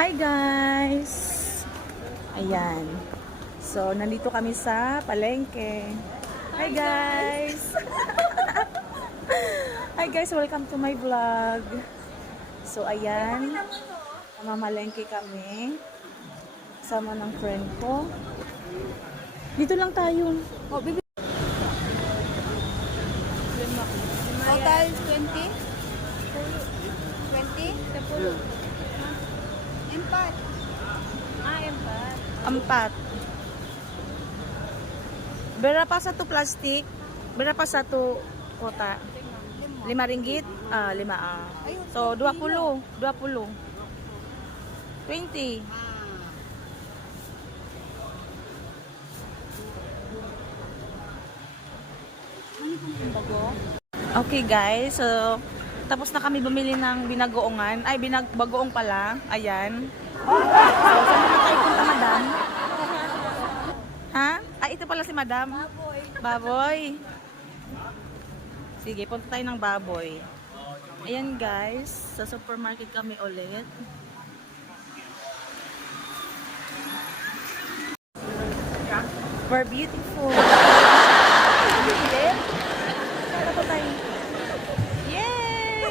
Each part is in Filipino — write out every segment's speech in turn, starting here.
Hi guys! Ayan. So, nandito kami sa palengke. Hi guys! Hi guys! Welcome to my vlog. So, ayan. Mamalengke kami. Sama ng friend ko. Dito lang tayo. Oh, bibi. Total 20? 20? 10? Empat. Empat. Ampat. Bera pa sa to plastic. Bera pa sa to kota. 5 ringgit? 5 So, 20. 20. 20. Okay guys, so tapos na kami bumili ng binagoongan. Ay, bagoong pala. Ayan. So, saan naman tayo punta, madam? Ha? Ay, ito pala si madam. Baboy. Baboy. Sige, punta tayo ng baboy. Ayan guys, sa supermarket kami ulit. We're beautiful. Ano po tayo? Yay!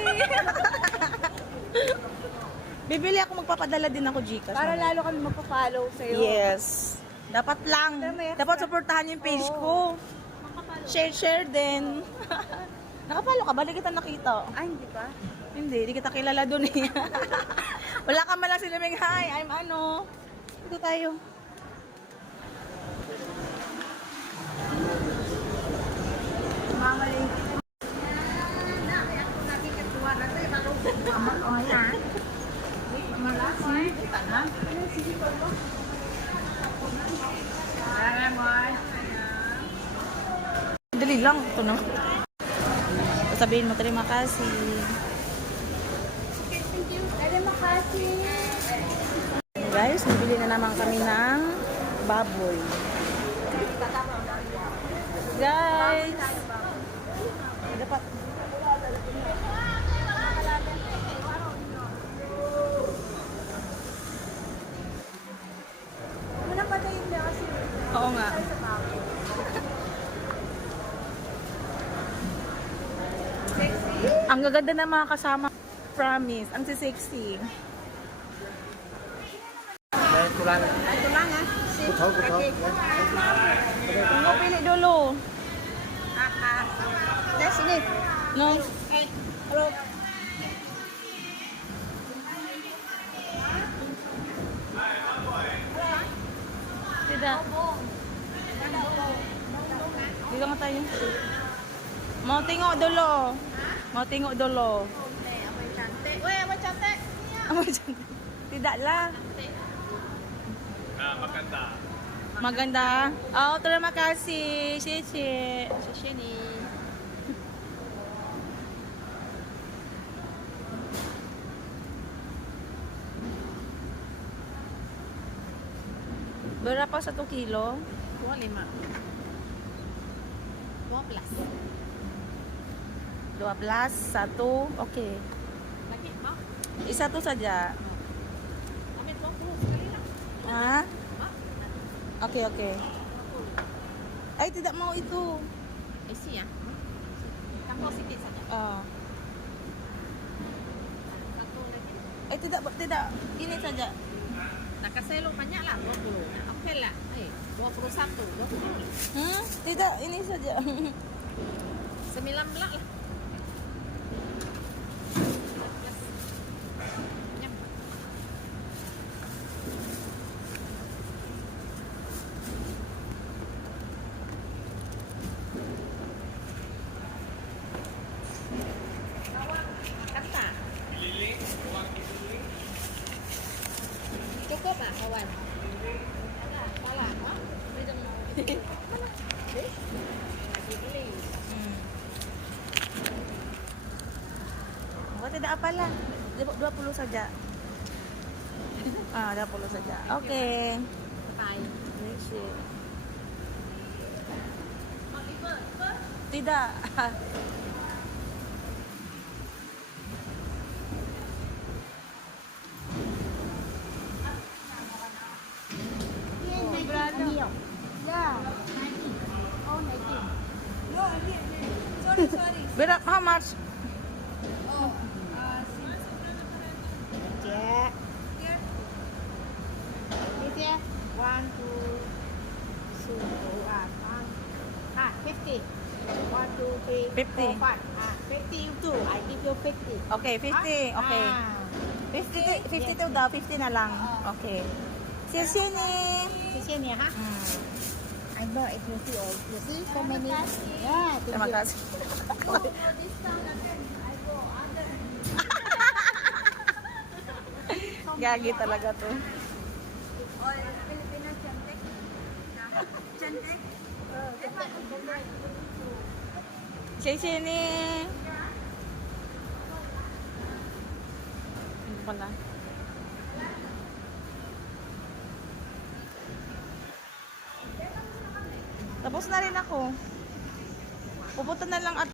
Bibili ako, magpapadala din ako Gcash. Para lalo kami magpa-follow sa'yo. Yes. Dapat lang. Dapat supportahan yung page ko. Share din. Nakapalo ka ba? Di kita nakita. Ay, hindi ba? Hindi, di kita kilala dun eh. Wala ka malang sinabing, hi, I'm ano. Ito tayo. Dali lang. Ito na. Sabihin mo, terima kasih. Thank you. Terima kasih. Guys, nabili na naman kami ng baboy. Guys! Dapat. Muna pa tayo na kasi. Oo nga. Ang gaganda ng mga kasama. Promise. Ang sexy. Ito lang ah. Ano pili dulo? Sini. No? Hello. Tidak. Dito nga tayo. Mau tengok dulu. Mau tengok dulu. Amoy cantik. Weh, amoy cantik. Tidaklah. Maganda. Maganda. Oh, terima kasih. Xie. Sini. Berapa 1 kilo? 25. 12. 12, 1. Okay. Lagi mau? Isa to saja. Ambil 20 sekali lah. Ha? Okay. Ay, tidak mau itu. Isi ya. Tambah sedikit saja. Satu lagi. Ay, tidak. Ini saja. Nak kasih lo banyak lah 20. Okey lah. 21, 20. Tidak, ini saja. 19 lah. Cukup lah kawan. Kawan, mana? Lagi beli. Oh, tidak apalah. 20 saja. 20 saja. Okay. Bye. Tidak. But how much? Yeah. This here, 1, 2, 50. 1, 2, 3, 50. 4, 5. 50 you too. I give you 50. Okay, 50. Okay. 52 daw, 50 na lang. Okay. Sisini. 谢谢你哈。 I know it will see all. You see so many. Yeah. Terima kasih. Gagi talaga to. Sisini. Ano pala? Tapos na rin ako. Pupunta na lang at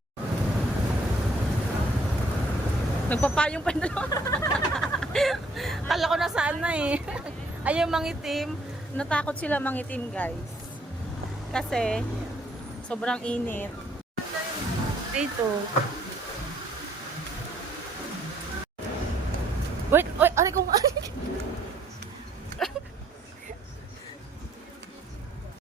nagpapayong pa na lang. Kala ko nasaan na eh. Ayaw mangitim. Natakot sila mangitim guys. Kasi sobrang init. Dito. Wait, aray ko.